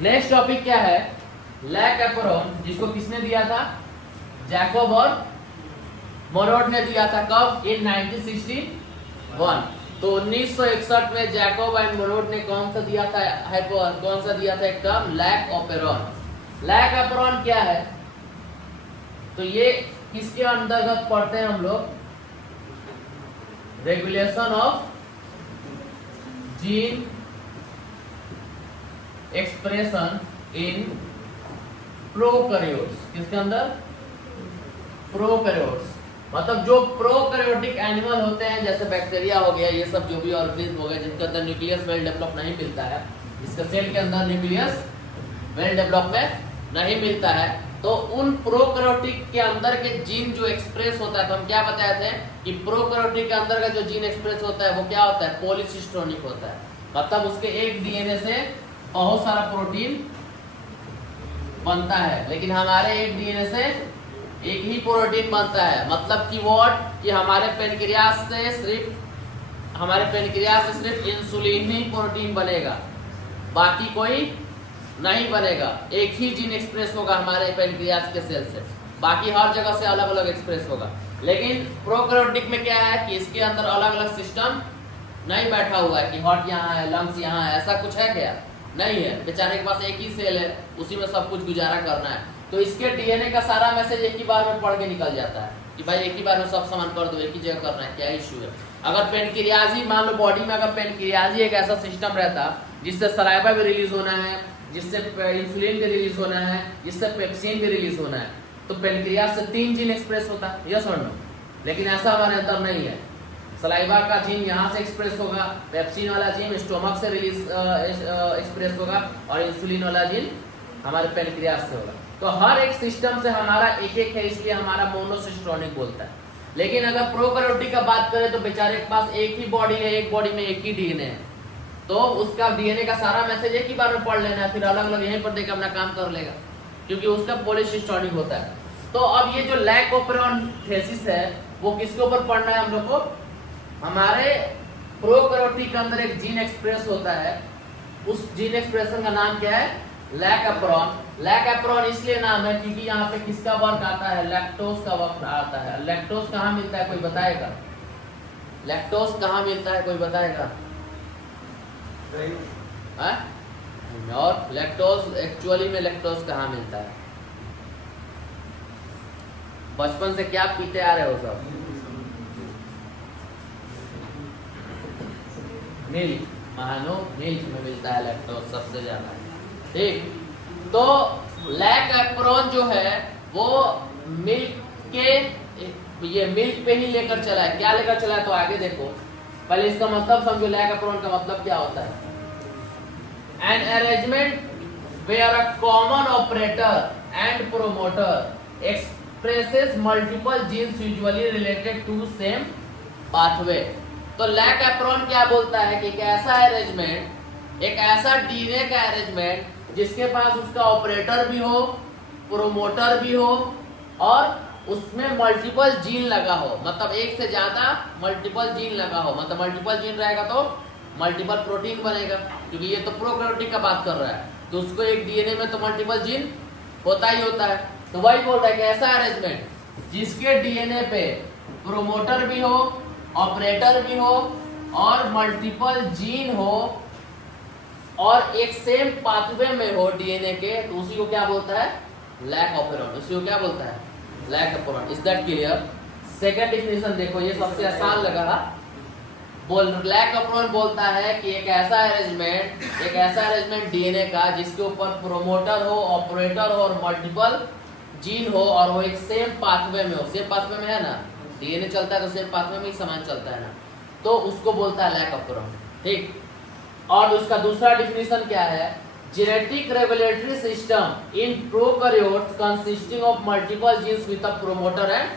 Next topic क्या है, lack एपरॉन, जिसको किसने दिया था, जैकोब और मोरोट ने दिया था। कब? इन 1961। तो 1961 में जैकोब एंड मोरोट ने कौन सा दिया था, कौन सा दिया था एक term, lac operon. Lac operon क्या है, तो ये किसके अंतर्गत पढ़ते हैं हम लोग, regulation of gene expression in prokaryotes. किसके अंदर? प्रोकैरियोट्स। मतलब जो प्रोकैरियोटिक एनिमल होते हैं, जैसे बैक्टीरिया हो गया, ये सब जो भी ऑर्गेनिज्म हो गए जिनके अंदर न्यूक्लियस वेल डेवलप नहीं मिलता है, इसके सेल के अंदर न्यूक्लियस वेल डेवलप में नहीं मिलता है, तो उन प्रोकैरियोटिक के अंदर के जीन जो एक्सप्रेस होता है, तो हम क्या बताए थे कि प्रोकैरियोटिक के अंदर का जो जीन एक्सप्रेस होता है वो क्या होता है, पॉलीसिस्टोनिक होता है। मतलब उसके एक डीएनए से बहुत सारा प्रोटीन बनता है, लेकिन हमारे एक डीएनए से एक ही प्रोटीन बनता है। मतलब कि व्हाट, कि हमारे पेनक्रियास से सिर्फ इंसुलिन ही प्रोटीन बनेगा, बाकी कोई नहीं बनेगा। एक ही जीन एक्सप्रेस होगा हमारे पेनक्रियास के सेल से, बाकी हर जगह से अलग अलग एक्सप्रेस होगा। लेकिन प्रोकैरियोटिक में क्या है कि इसके अंदर अलग अलग सिस्टम नहीं बैठा हुआ है कि हार्ट यहाँ है, लंग्स यहाँ है, ऐसा कुछ है क्या? नहीं है। बेचारे के पास एक ही सेल है, उसी में सब कुछ गुजारा करना है। तो इसके डीएनए का सारा मैसेज एक ही बार में पढ़ के निकल जाता है कि भाई एक ही बार में सब सामान कर दो, एक ही जगह करना है, क्या इश्यू है। अगर पेनक्रियाज ही, मान लो बॉडी में अगर पेनक्रियाज ही एक ऐसा सिस्टम रहता जिससे सलाइवा भी रिलीज होना है, जिससे इंसुलिन भी रिलीज होना है, जिससे पेप्सिन भी रिलीज होना है, तो पेनक्रियाज से 3 जीन एक्सप्रेस होता, यस और नो। लेकिन ऐसा हमारे अंदर नहीं है। सलाइवा का जीन यहाँ से एक्सप्रेस होगा, पेप्सिन वाला जीन स्टोमक से रिलीज एक्सप्रेस होगा, और इंसुलिन वाला जीन हमारे पेनक्रियाज से होगा। तो हर एक सिस्टम से हमारा एक एक है, इसलिए हमारा मोनोसिस्टोनिक बोलता है। लेकिन अगर प्रोकैरियोटिक का बात करें तो बेचारे के पास एक ही बॉडी है, एक बॉडी में एक ही डीएनए है, तो उसका डीएनए का सारा मैसेज एक ही बार में पढ़ लेना है, फिर अलग अलग यहीं पर देकर अपना काम कर लेगा, क्योंकि उसका पॉलीसिस्टोनिक होता है। तो अब ये जो लैक ऑपेरॉन थेसिस है वो किसके ऊपर पढ़ना है हम लोग को, हमारे प्रोकैरियोटिक के अंदर एक जीन एक्सप्रेस होता है, उस जीन एक्सप्रेशन का नाम क्या है, लैक ऑपेरॉन। लैक ऑपेरॉन इसलिए नाम है क्योंकि यहाँ पे किसका वर्क आता है, लैक्टोज का वर्क आता है। लैक्टोज कहाँ मिलता है, कोई बताएगा? लैक्टोज कहाँ मिलता है, कोई बताएगा? और लैक्टोज एक्चुअली में लैक्टोज कहाँ मिलता है? बचपन से क्या पीते आ रहे हो सब? मिल्क, मानो मिल्क में मिलता है लैक्टोज सबसे ज्यादा, ठीक। तो लैक ऑपेरॉन जो है वो मिल्क के, ये मिल्क पे ही लेकर चला है। क्या लेकर चला है, तो आगे देखो, पहले इसका मतलब समझो। लैक ऑपेरॉन का मतलब क्या होता है, an arrangement where a common operator and promoter expresses multiple genes usually related to same pathway. तो लैक ऑपेरॉन क्या बोलता है कि एक ऐसा अरेंजमेंट, एक ऐसा डीएनए का अरेंजमेंट जिसके पास उसका ऑपरेटर भी हो, प्रोमोटर भी हो, और उसमें मल्टीपल जीन लगा हो। मतलब एक से ज्यादा मल्टीपल जीन लगा हो, मतलब मल्टीपल जीन रहेगा तो मल्टीपल प्रोटीन बनेगा, क्योंकि ये तो प्रोकैरियोटिक का बात कर रहा है, तो उसको एक डीएनए में तो मल्टीपल जीन होता ही होता है। तो वही बोल रहा है कि ऐसा अरेंजमेंट जिसके डीएनए पे प्रोमोटर भी हो, ऑपरेटर भी हो, और मल्टीपल जीन हो, और एक सेम पाथवे में हो डीएनए के, तो उसी को क्या बोलता है, लैक ऑपेरॉन। उसी को क्या बोलता है, lac operon. Is that clear? Second definition देखो, ये सबसे आसान लगा। लैक ऑपेरॉन बोलता है कि एक ऐसा अरेंजमेंट डीएनए का जिसके ऊपर प्रोमोटर हो, ऑपरेटर हो, और मल्टीपल जीन हो, और वो एक सेम पाथवे में हो। सेम पाथवे में है ना, डीएनए चलता है तो सेम पाथवे में ही सामान चलता है ना, तो उसको बोलता है लैक ऑपेरॉन, ठीक। और उसका दूसरा डिफिनेशन क्या है, genetic regulatory system in prokaryotes consisting of multiple genes with a promoter and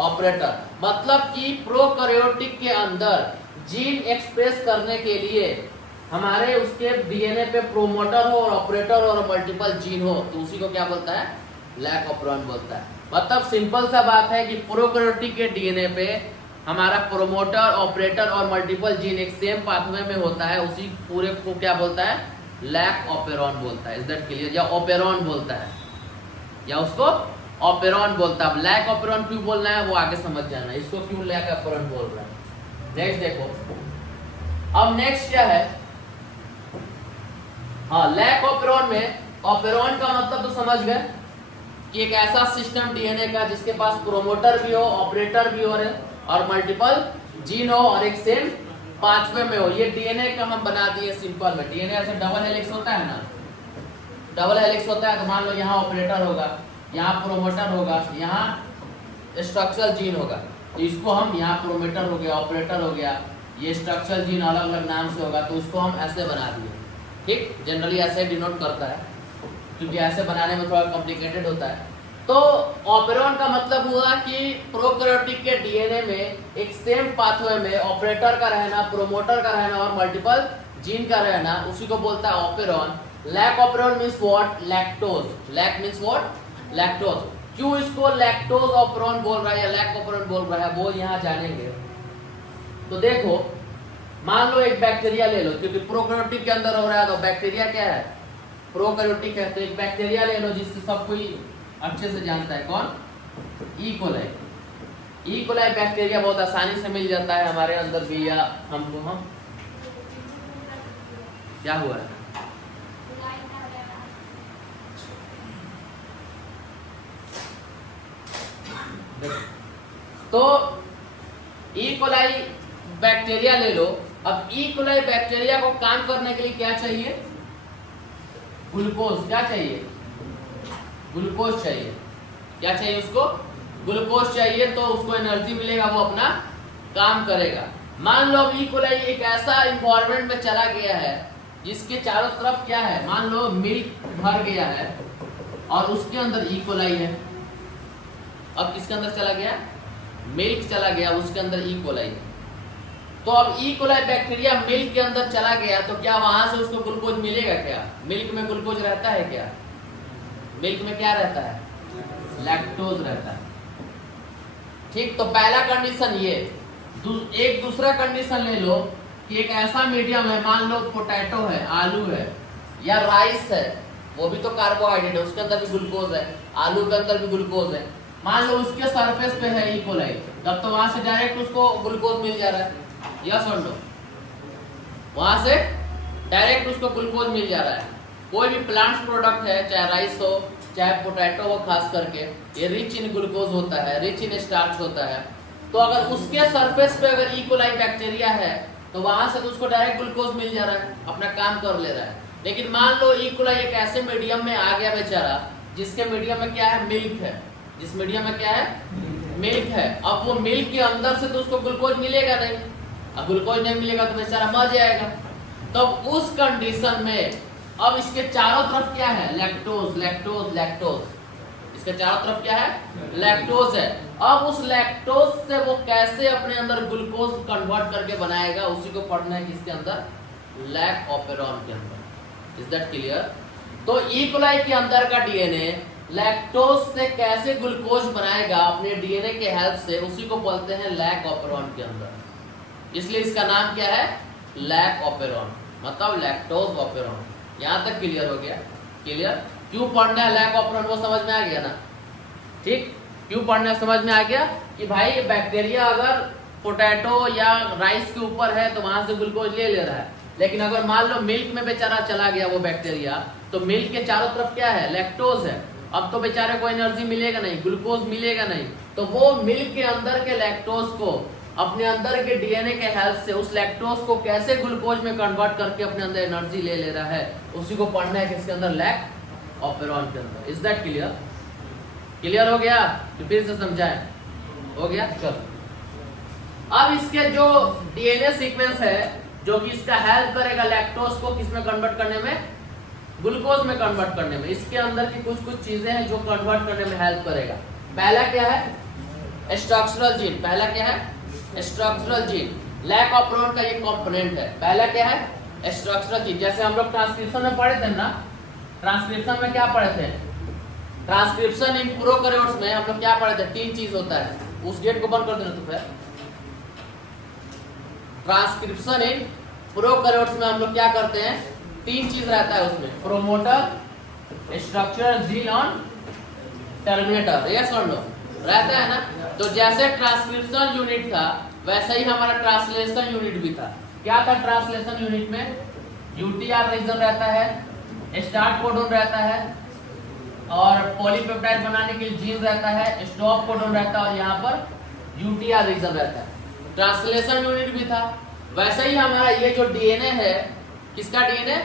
operator. मतलब कि प्रोकैरियोटिक के अंदर जीन एक्सप्रेस करने के लिए हमारे उसके डीएनए पे प्रोमोटर हो और ऑपरेटर हो और मल्टीपल जीन हो, तो उसी को क्या बोलता है, लैक ऑपेरॉन बोलता है। मतलब सिंपल सा बात है कि प्रोकैरियोटिक के डीएनए पे हमारा प्रोमोटर, ऑपरेटर और मल्टीपल जीन एक सेम पाथवे में होता है, उसी पूरे को क्या बोलता है, लैक ऑपेरॉन बोलता है। Is that clear? या ओपेरॉन बोलता है, या उसको ऑपेरॉन बोलता है। अब लैक ऑपेरॉन क्यों बोलना है वो आगे समझ जाना, इसको क्यों लैक ऑपेरॉन बोल रहा है। नेक्स्ट देखो, अब नेक्स्ट क्या है, हाँ लैक ऑपेरॉन में, ऑपेरॉन का मतलब तो समझ गए कि एक ऐसा सिस्टम डीएनए का जिसके पास प्रोमोटर भी हो, ऑपरेटर भी हो और मल्टीपल जीन हो और एक सेम पांचवे में हो। ये डीएनए का हम बना दिए सिंपल में। डीएनए ऐसे डबल हेलिक्स होता है ना, डबल हेलिक्स होता है, तो मान लो यहाँ ऑपरेटर होगा, यहाँ प्रोमोटर होगा, यहाँ स्ट्रक्चरल जीन होगा, तो इसको हम यहाँ प्रोमोटर हो गया, ऑपरेटर हो गया, ये स्ट्रक्चरल जीन अलग अलग नाम से होगा, तो उसको हम ऐसे बना दिए। ठीक, जनरली ऐसे डिनोट करता है क्योंकि ऐसे बनाने में थोड़ा कॉम्प्लिकेटेड होता है। तो ऑपेरॉन का मतलब हुआ कि प्रोकैरियोटिक के डीएनए में एक सेम पाथवे में ऑपरेटर का रहना, प्रोमोटर का रहना और मल्टीपल जीन का रहना, उसी को बोलता है operon. Lac operon means what? Lactose. Lac means what? Lactose. क्यों इसको लैक्टोज ऑपेरॉन बोल रहा है या लैक ऑपेरॉन बोल रहा है वो यहाँ जानेंगे। तो देखो, मान लो एक बैक्टीरिया ले लो, क्योंकि प्रोकैरियोटिक के अंदर हो रहा है, तो बैक्टीरिया क्या है? प्रोकैरियोटिक है। तो एक बैक्टीरिया ले लो जिससे सब कोई अच्छे से जानता है, कौन? E coli. E coli bacteria बहुत आसानी से मिल जाता है हमारे अंदर भी, या हमको हम क्या हुआ है? तो ई कोलाई बैक्टीरिया ले लो। अब ई कोलाई बैक्टीरिया को काम करने के लिए क्या चाहिए? ग्लूकोज। क्या चाहिए? ग्लूकोज चाहिए। क्या चाहिए उसको? ग्लूकोज चाहिए, तो उसको एनर्जी मिलेगा, वो अपना काम करेगा। मान लो अब ई कोलाई एक ऐसा इन्वायरमेंट में चला गया है जिसके चारों तरफ क्या है, मान लो मिल्क भर गया है और उसके अंदर ई कोलाई है। अब किसके अंदर चला गया? मिल्क चला गया, उसके अंदर ई कोलाई। तो अब ई कोलाई बैक्टीरिया मिल्क के अंदर चला गया, तो क्या वहां से उसको ग्लूकोज मिलेगा? क्या मिल्क में ग्लूकोज रहता है? क्या मिल्क में क्या रहता है? लैक्टोज रहता है। ठीक, तो पहला कंडीशन ये। एक दूसरा कंडीशन ले लो कि एक ऐसा मीडियम है, मान लो पोटैटो है, आलू है या राइस है, वो भी तो कार्बोहाइड्रेट है, उसके अंदर भी ग्लूकोज है, आलू के अंदर भी ग्लूकोज है। मान लो उसके सरफेस पे है ई कोलाई, तब तो वहां से डायरेक्ट उसको ग्लूकोज मिल जा रहा है, यस और नो? वहां से डायरेक्ट उसको ग्लूकोज मिल जा रहा है। कोई भी प्लांट्स प्रोडक्ट है, चाहे राइस हो चाहे पोटैटो हो, खास करके ये रिच इन ग्लूकोज होता है, रिच इन स्टार्च होता है। तो अगर उसके सरफेस पे अगर ई कोलाई बैक्टीरिया है तो वहां से तो उसको डायरेक्ट ग्लूकोज मिल जा रहा है, अपना काम कर ले रहा है। लेकिन मान लो ई कोलाई एक ऐसे मीडियम में आ गया बेचारा जिसके मीडियम में क्या है? मिल्क है। जिस मीडियम में क्या है? मिल्क है। अब वो मिल्क के अंदर से तो उसको ग्लूकोज मिलेगा नहीं, अब ग्लूकोज नहीं मिलेगा तो बेचारा मर जाएगा। तब उस कंडीशन में अब इसके चारों तरफ क्या है? Lactose, lactose, lactose. इसके चारों तरफ क्या है? लैक्टोज है। अब उस लैक्टोज से वो कैसे अपने अंदर ग्लूकोज कन्वर्ट करके बनाएगा, उसी को पढ़ना है किसके अंदर? लैक ऑपेरॉन के अंदर। Is that clear? तो ई कोलाई के अंदर का डीएनए लैक्टोज से कैसे ग्लूकोज बनाएगा अपने डीएनए के हेल्प से, उसी को बोलते हैं लैक ऑपेरॉन के अंदर। इसलिए इसका नाम क्या है? लैक ऑपेरॉन, मतलब लैक्टोज ऑपेरॉन। यहां तक क्लियर हो गया? क्लियर? क्यों पढ़ना है लैक ऑपेरॉन वो समझ में आ गया ना? ठीक, क्यों पढ़ना है समझ में आ गया कि भाई बैक्टीरिया अगर पोटैटो या राइस के ऊपर है तो वहां से ग्लूकोज ले रहा है, लेकिन अगर मान लो मिल्क में बेचारा चला गया वो बैक्टीरिया, तो मिल्क के चारों तरफ क्या है? लैक्टोज है। अब तो बेचारे को एनर्जी मिलेगा नहीं, ग्लूकोज मिलेगा नहीं, तो वो मिल्क के अंदर के लैक्टोज को अपने अंदर के डीएनए के हेल्प से उस लैक्टोज को कैसे ग्लूकोज में कन्वर्ट करके अपने अंदर एनर्जी ले रहा है, उसी को पढ़ना है किसके अंदर? लैक ऑपेरॉन के अंदर। Is that clear? क्लियर हो गया? तो फिर से समझाएं। हो गया? चलो, अब इसके जो डीएनए सीक्वेंस है जो कि इसका हेल्प करेगा लैक्टोज को किसमें कन्वर्ट करने में? ग्लूकोज में कन्वर्ट करने में। इसके अंदर की कुछ कुछ चीजें हैं जो कन्वर्ट करने में हेल्प करेगा। पहला क्या है? Structural gene. पहला क्या है? Structural gene. लैक ऑपेरॉन का ये कंपोनेंट है। पहला क्या है? Structural gene. जैसे हम लोग ट्रांसक्रिप्शन में पढ़े थे ना, ट्रांसक्रिप्शन में क्या पढ़े थे? ट्रांसक्रिप्शन इन प्रोकैरियोट्स में हम लोग क्या पढ़े थे? 3 चीज होता है। उस गेट को बंद कर देना। तो फिर ट्रांसक्रिप्शन इन प्रोकैरियोट्स में हम लोग क्या करते हैं? तीन चीज रहता है उसमें, प्रोमोटर, स्ट्रक्चरल जीन और टर्मिनेटर, यस और नो रहता है ना। तो जैसे ट्रांसक्रिप्शन यूनिट था वैसे ही हमारा ट्रांसलेशन यूनिट भी था। क्या था ट्रांसलेशन यूनिट में? यूटीआर रीजन रहता है, स्टार्ट कोडोन रहता है, और पॉलीपेप्टाइड बनाने के लिए जीन रहता है, स्टॉप कोडोन रहता है, और यहाँ पर यूटीआर रीजन रहता है। ट्रांसलेशन यूनिट भी था। वैसे ही हमारा ये जो डीएनए है, किसका डीएनए?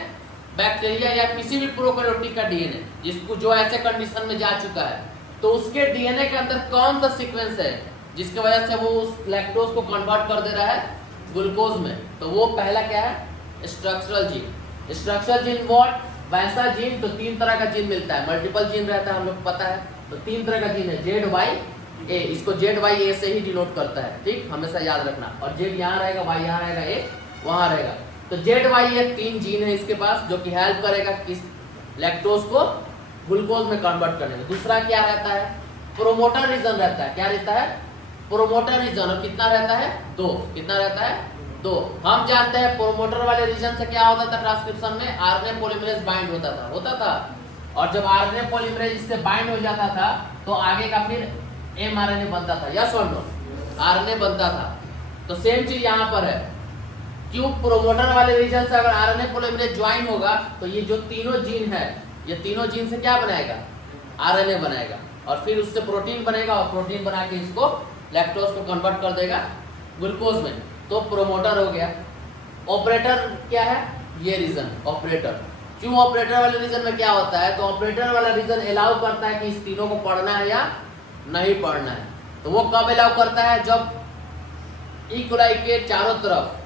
बैक्टीरिया या किसी भी प्रोकैरियोटिक का डीएनए, जिसको जो ऐसे कंडीशन में जा चुका है, तो उसके डीएनए के अंदर कौन सा सीक्वेंस है जिसकी वजह से वो उस लैक्टोज को कन्वर्ट कर दे रहा है ग्लूकोज में? तो वो पहला क्या है? Structural gene. Structural gene what? वैसा जीन, तो तीन तरह का जीन मिलता है, मल्टीपल जीन रहता है, हम लोग पता है। तो तीन तरह का जीन है, जेड वाई ए, इसको जेड वाई ए से ही डिनोट करता है, ठीक, हमेशा याद रखना। और जेड यहाँ रहेगा, वाई यहाँ रहेगा, ए वहाँ रहेगा। तो जेड वाई ए तीन जीन है इसके पास जो कि हेल्प करेगा किस लैक्टोज को ग्लूकोज में कन्वर्ट करने में। दूसरा क्या रहता है? प्रोमोटर रीजन रहता है। क्या रहता है? Promoter region. और कितना रहता है? दो। कितना रहता है? दो। हम जानते हैं प्रोमोटर वाले रीजन से क्या होता था ट्रांसक्रिप्शन में? आरएनए पॉलीमरेज बाइंड होता था। और जब आरएनए पॉलीमरेज इससे बाइंड हो जाता था तो आगे का फिर एमआरएनए बनता था, यस और नो? आरएनए बनता था। तो सेम चीज यहाँ पर है। क्यों? प्रोमोटर वाले रीजन से अगर आरएनए पॉलीमरेज ज्वाइन होगा तो ये जो तीनों जीन है, ये तीनों जीन से क्या बनाएगा? आरएनए बनाएगा, और फिर उससे प्रोटीन बनेगा, और प्रोटीन बना के इसको लैक्टोज को कन्वर्ट कर देगा ग्लूकोज में। तो प्रोमोटर हो गया। ऑपरेटर क्या है? ये रीजन ऑपरेटर। क्यों? ऑपरेटर वाले रीजन में क्या होता है? तो ऑपरेटर वाला रीजन अलाउ करता है कि इस तीनों को पढ़ना है या नहीं पढ़ना है। तो वो कब अलाउ करता है? जब ई कोलाई के चारों तरफ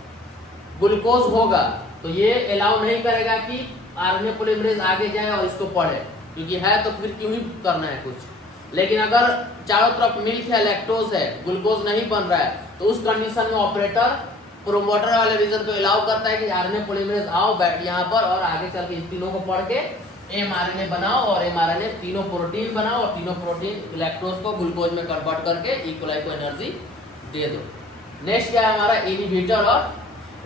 ग्लूकोज होगा तो ये अलाउ नहीं करेगा कि आरएनए पॉलीमरेज आगे जाए और इसको पढ़े, क्योंकि है तो फिर क्यों ही करना है कुछ। लेकिन अगर चारों तरफ मिल्क है, लैक्टोज है, ग्लूकोज नहीं बन रहा है, तो उस कंडीशन में ऑपरेटर प्रोमोटर वाले रीजन को अलाउ करता है कि आरएनए पॉलीमरेज आओ, बैठ यहाँ पर, और आगे चल के इन तीनों को पढ़ के एमआरएनए बनाओ, और एमआरएनए तीनों प्रोटीन बनाओ, और तीनों प्रोटीन लैक्टोज को ग्लूकोज में कन्वर्ट करके ई कोलाई को एनर्जी दे दो। नेक्स्ट क्या है हमारा? इनहिबिटर और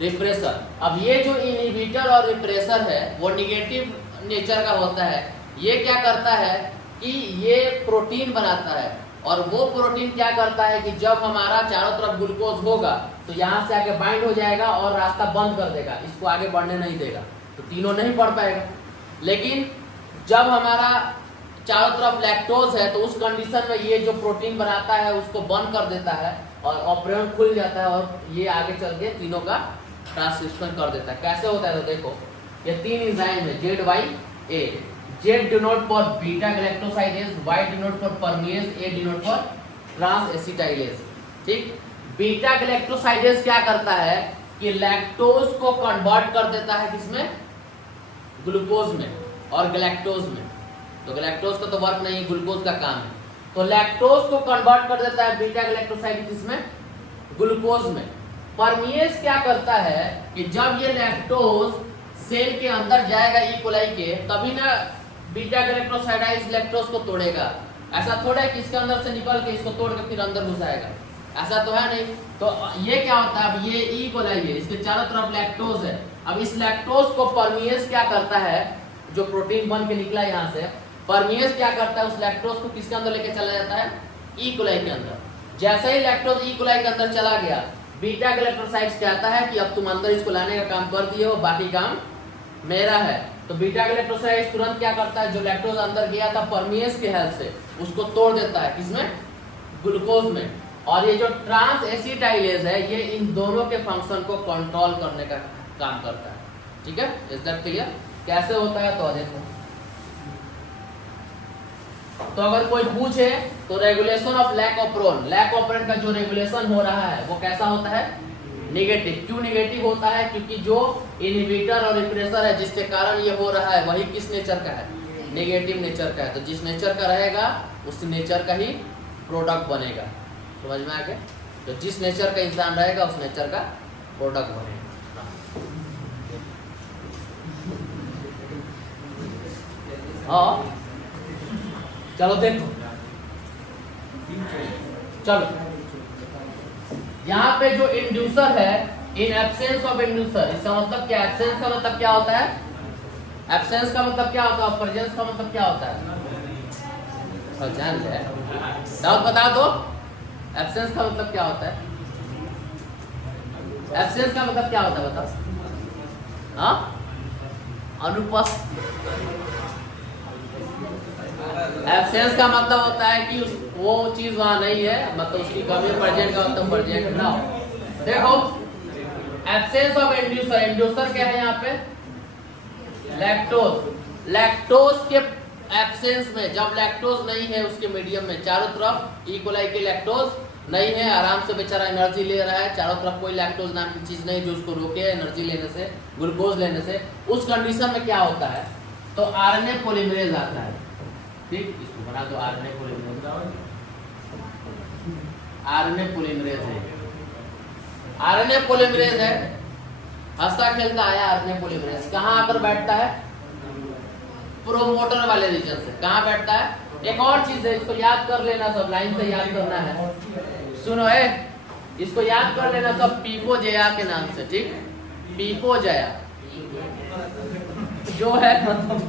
रिप्रेसर। अब ये जो इनहिबिटर और रिप्रेसर है वो निगेटिव नेचर का होता है। ये क्या करता है कि ये प्रोटीन बनाता है, और वो प्रोटीन क्या करता है कि जब हमारा चारों तरफ ग्लूकोज होगा तो यहाँ से आके बाइंड हो जाएगा और रास्ता बंद कर देगा, इसको आगे बढ़ने नहीं देगा, तो तीनों नहीं बढ़ पाएगा। लेकिन जब हमारा चारों तरफ लैक्टोज है तो उस कंडीशन में ये जो प्रोटीन बनाता है उसको बंद कर देता है, और ऑपरेशन खुल जाता है, और ये आगे चल के तीनों का ट्रांसक्रिप्शन कर देता है। कैसे होता है? तो देखो, ये तीन एंजाइम है, Z Y A. Z denote for beta galactosidase, Y denote for permease, A denote for transacetylase, ठीक। बीटा गैलेक्टोसाइडेज क्या करता है कि लैक्टोज को कन्वर्ट कर देता है किसमें? ग्लूकोज में और गैलेक्टोज में। तो गैलेक्टोज का तो वर्क नहीं है, ग्लूकोज का काम है। तो लैक्टोज को कन्वर्ट कर देता है बीटा गैलेक्टोसाइड किसमें? ग्लूकोज में। परमेज क्या करता है कि जब ये लैक्टोज सेल के अंदर जाएगा ई कोलाई के, तभी ना बीटा गैलेक्टोसाइडाइज लैक्टोज को तोड़ेगा। ऐसा थोड़ा है कि इसके अंदर से निकल के इसको तोड़ के फिर अंदर घुसाएगा, ऐसा तो है नहीं। तो ये क्या होता है? अब ये ई कोलाई है, इसके चारों तरफ लैक्टोज है। अब इस लैक्टोज को परमेज क्या करता है? जो प्रोटीन बन के निकला यहाँ से, परमेज क्या करता है? उस लैक्टोज को किसके अंदर लेके चला जाता है? ई कोलाई के अंदर। जैसे ही लैक्टोज ई कोलाई के अंदर चला गया, बीटा गैलेक्टोसाइड्स कहता है कि अब तुम अंदर इसको लाने का काम कर दिए हो, बाकी काम मेरा है। तो बीटा गैलेक्टोसाइड्स तुरंत क्या करता है? जो लैक्टोज अंदर गया था परमेज के हेल्प से, उसको तोड़ देता है किसमें? ग्लूकोज में। और ये जो ट्रांस एसिटाइलेज है, ये इन दोनों के फंक्शन को कंट्रोल करने का काम करता है, ठीक है। Is that clear? कैसे होता है तो देखो। तो अगर कोई पूछे तो regulation of lac operon, lac operon का जो रेगुलेशन हो रहा है वो कैसा होता है? नेगेटिव। क्यों नेगेटिव होता है? क्योंकि जो इनहिबिटर और रिप्रेसर है जिसके कारण ये हो रहा है वही किस नेचर का है? नेगेटिव नेचर का है। तो जिस नेचर का रहेगा उस नेचर का ही प्रोडक्ट बनेगा। समझ में आ गया? तो जिस नेचर का इंसान रहेगा उस नेचर का प्रोडक्ट बनेगा। हाँ चलो देखो, चलो यहाँ पे जो इंड्यूसर है, इन एब्सेंस ऑफ इंड्यूसर, इसका मतलब क्या? एब्सेंस का मतलब क्या होता है? एब्सेंस का मतलब क्या होता है, प्रेजेंस का मतलब क्या होता है, जान ले डाउट बता दो। एब्सेंस का मतलब क्या होता है, एब्सेंस का मतलब क्या होता है बताओ। हाँ, अनुपस्थित। एब्सेंस का मतलब होता है कि वो चीज वहां नहीं है, मतलब उसकी कमी। प्रेजेंट का मतलब प्रेजेंट ना हो। देखो एब्सेंस ऑफ इंड्यूसर, इंड्यूसर क्या है यहाँ पे, लैक्टोज। लैक्टोज के एब्सेंस में, जब लैक्टोज नहीं है उसके मीडियम में, चारों तरफ ई कोलाई के लैक्टोज नहीं है, आराम से बेचारा एनर्जी ले रहा है, चारों तरफ कोई लैक्टोज नाम की चीज नहीं जो उसको रोके एनर्जी लेने से, ग्लूकोज लेने से। उस कंडीशन में क्या होता है, तो आरएनए पॉलीमरेज आता है। ठीक, इसको बना दो आरएनए पॉलीमरेज। आरएनए पॉलीमरेज है, आरएनए पॉलीमरेज है, हंसता खेलता आया आरएनए पॉलीमरेज। कहाँ आकर बैठता है, प्रोमोटर वाले रीजन से। कहाँ बैठता है, एक और चीज है, इसको याद कर लेना, सब लाइन से याद करना है। सुनो इसको याद कर लेना सब, पीपोजेया के नाम से। ठीक, पीपोजेया जो है, मतलब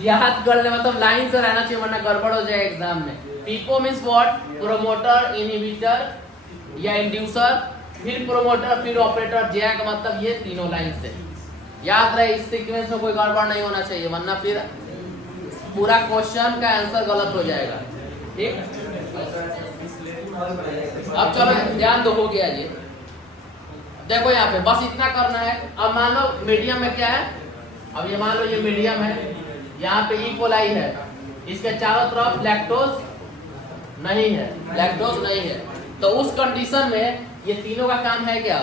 याद कर ले, मतलब लाइन से रहना चाहिए वरना गड़बड़ हो जाए एग्जाम में। पीपो मीन्स व्हाट, प्रोमोटर, इनहिबिटर या इंड्यूसर, फिर प्रोमोटर, फिर ऑपरेटर। जेया का मतलब ये तीनों लाइन से याद रहे। इस सीक्वेंस में कोई गड़बड़ नहीं होना चाहिए वरना फिर पूरा क्वेश्चन का आंसर गलत हो जाएगा। ठीक, अब चलो ध्यान दो, हो गया ये। देखो यहाँ पे बस इतना करना है। अब मान लो मीडियम में क्या है, अब ये मान लो ये मीडियम है, यहाँ पे ई कोलाई है, इसके चारों तरफ लैक्टोज नहीं है, लैक्टोज नहीं है। तो उस कंडीशन में ये तीनों का काम है क्या,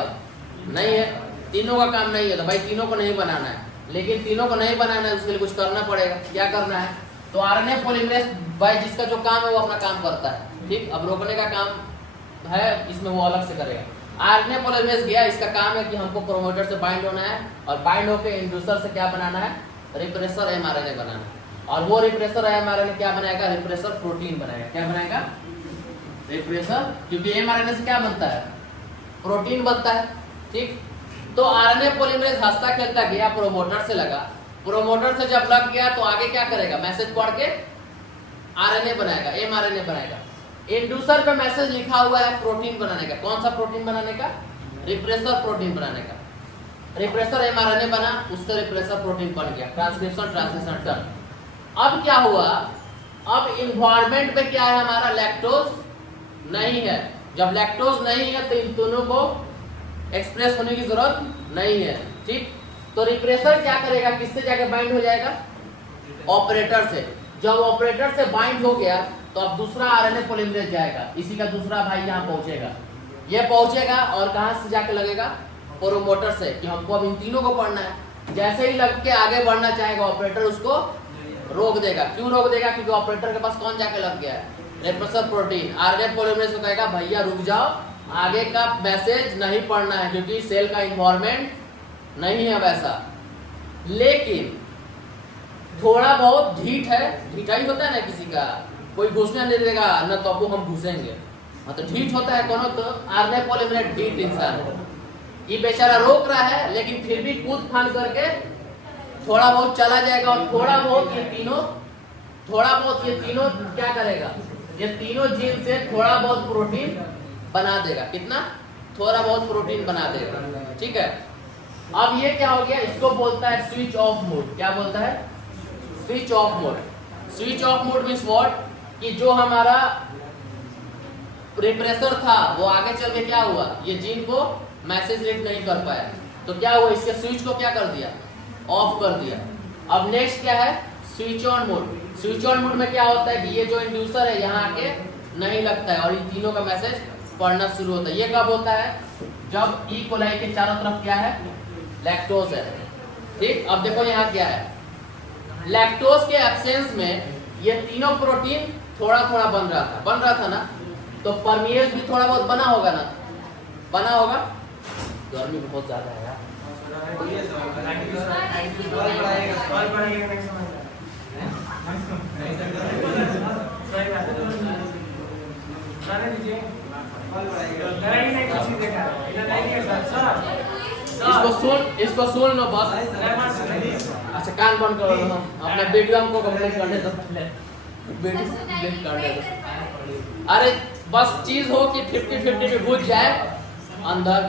नहीं है, तीनों का काम नहीं है। तो भाई तीनों को नहीं बनाना है, लेकिन तीनों को नहीं बनाना है उसके लिए कुछ करना पड़ेगा। क्या करना है, तो आरएनए पॉलीमरेज भाई जिसका जो काम है वो अपना काम करता है। ठीक, अब रोकने का काम है इसमें वो अलग से करेगा। आरएनए पॉलीमरेज गया, इसका काम है कि हमको प्रोमोटर से बाइंड होना है और बाइंड होकर इंड्यूसर से क्या बनाना है, रिप्रेसर एमआरएनए बनाना है। और वो रिप्रेसर एमआरएनए क्या बनाएगा, रिप्रेसर प्रोटीन बनाएगा। क्या बनाएगा, रिप्रेसर, क्योंकि एमआरएनए से क्या बनता है, प्रोटीन बनता है। ठीक, तो आरएनए पॉलीमरेज हंसता खेलता गया, प्रोमोटर से लगा, प्रोमोटर से जब लग गया तो आगे क्या करेगा, मैसेज पढ़ के आरएनए बनाएगा, एमआरएनए बनाएगा। इंड्यूसर पे मैसेज लिखा हुआ है प्रोटीन बनाने का। कौन सा प्रोटीन बनाने का, रिप्रेसर प्रोटीन बनाने का। रिप्रेसर एमआरएनए बना, उससे रिप्रेसर प्रोटीन बन गया, ट्रांसक्रिप्शन ट्रांसलेशन टर्न। अब क्या हुआ, अब इन्वायरमेंट में क्या है हमारा, लैक्टोज नहीं है। जब लैक्टोज नहीं है तो इन दोनों को एक्सप्रेस होने की जरूरत नहीं है। ठीक, तो रिप्रेसर क्या करेगा, किससे जाकर बाइंड हो जाएगा, ऑपरेटर से। जब ऑपरेटर से बाइंड हो गया तो अब दूसरा आरएनए पॉलीमरेज जाएगा, इसी का दूसरा भाई यहाँ पहुंचेगा, ये पहुंचेगा और कहाँ से जाके लगेगा, प्रोमोटर से, कि हमको अब इन तीनों को पढ़ना है। जैसे ही लग के आगे बढ़ना चाहेगा ऑपरेटर उसको रोक देगा। क्यों रोक देगा, क्योंकि ऑपरेटर के पास कौन जाके लग गया है, रिप्रेसर प्रोटीन। आरएनए पॉलीमरेज को कहेगा भैया रुक जाओ, आगे का मैसेज नहीं पढ़ना है क्योंकि सेल का इन्वायरमेंट नहीं है वैसा। लेकिन थोड़ा बहुत ढीठ है, ढीठाई होता है ना किसी का, कोई घुसने नहीं देगा न तो अब हम घुसेंगे, मतलब ढीठ होता है कोनो, तो आरएनए पॉलीमरेज ढीठ इंसान है। ये बेचारा रोक रहा है लेकिन फिर भी कूद फान करके थोड़ा बहुत चला जाएगा और थोड़ा बहुत ये तीनों क्या करेगा, ये तीनों जीन से थोड़ा बहुत प्रोटीन बना देगा। कितना, थोड़ा बहुत प्रोटीन बना देगा। ठीक है, अब ये क्या हो गया, इसको बोलता है स्विच ऑफ मोड। क्या बोलता है, switch off mode. Switch off mode means what, कि जो हमारा रिप्रेसर था वो आगे चल के क्या हुआ, ये जीन को मैसेज रीड नहीं कर पाया, तो क्या हुआ, इसके स्विच को क्या कर दिया, ऑफ कर दिया। अब नेक्स्ट क्या है, switch on mode. Switch on mode में क्या होता है कि ये जो इंड्यूसर है यहाँ आके नहीं लगता है और इन तीनों का मैसेज पढ़ना शुरू होता है। ये कब होता है, जब ई कोलाई के चारों तरफ क्या है, लैक्टोज है। ठीक, अब देखो यहाँ क्या है, लैक्टोज के एब्सेंस में ये तीनों प्रोटीन थोड़ा थोड़ा बन रहा था ना, तो परमिएज भी थोड़ा बहुत बना होगा ना, बना होगा। गर्मी बहुत ज्यादा है यार, इसको सुन लो बस। अच्छा कान बंद करो ना, अपने वीडियो हमको कंप्लीट करने दो पहले, वीडियो कंप्लीट करने दो। अरे बस चीज हो कि 50-50 पे घुस जाए अंदर।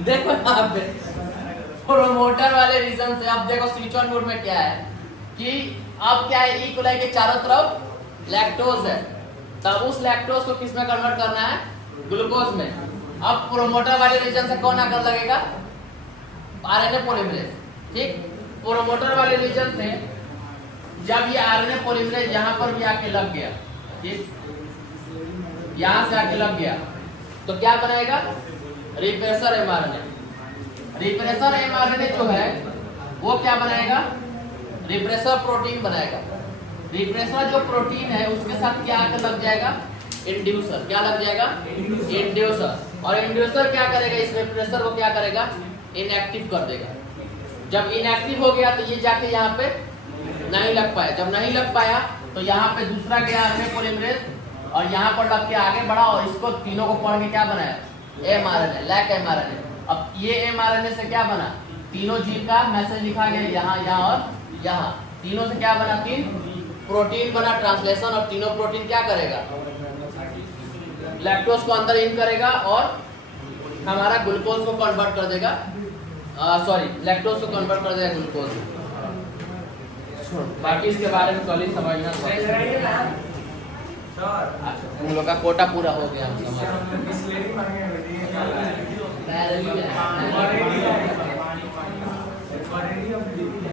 देखो यहाँ पे प्रोमोटर वाले रीजन से अब देखो स्विच ऑन मोड में क्या है कि अब क्या है, ई कोलाई के चारों तरफ लैक्टोज है, तब उस लैक्टोज को किस में कन्वर्ट करना है, ग्लूकोज में। अब प्रोमोटर वाले रीजन से कौन आकर लगेगा, आरएनए पॉलीमरेज। ठीक, प्रोमोटर वाले रीजन से जब ये आरएनए पॉलीमरेज यहाँ पर भी आके लग गया, ठीक, यहाँ से आके लग गया तो क्या बनाएगा, रिप्रेसर एमआरएनए। रिप्रेसर एमआरएनए जो है वो क्या बनाएगा, रिप्रेसर प्रोटीन बनाएगा। रिप्रेसर जो प्रोटीन है उसके साथ क्या आकर लग जाएगा, इंड्यूसर। क्या लग जाएगा, इंड्यूसर। और इंड्यूसर क्या करेगा, इस रिप्रेसर को क्या करेगा, इनएक्टिव कर देगा। जब इनएक्टिव हो गया तो ये जाके यहाँ पे नहीं लग पाया। जब नहीं लग पाया तो यहाँ पे दूसरा गया आरएनए पॉलीमरेज और यहाँ पर लग के आगे बढ़ा और इसको तीनों को पढ़ के क्या बनाया, एमआरएनए, लैक एमआरएनए। अब ये एमआरएनए से क्या बना, तीनों जीव का मैसेज लिखा गया यहाँ, यहाँ और यहाँ। तीनों से क्या बना, 3 प्रोटीन बना, ट्रांसलेशन। और तीनों प्रोटीन क्या करेगा, लैक्टोज को अंदर इन करेगा और हमारा ग्लूकोज को कन्वर्ट कर देगा, सॉरी लैक्टोज को कन्वर्ट कर देगा ग्लूकोज। बाकी इसके बारे में कल ही समझना। हम लोग का कोटा पूरा हो गया, हम समझ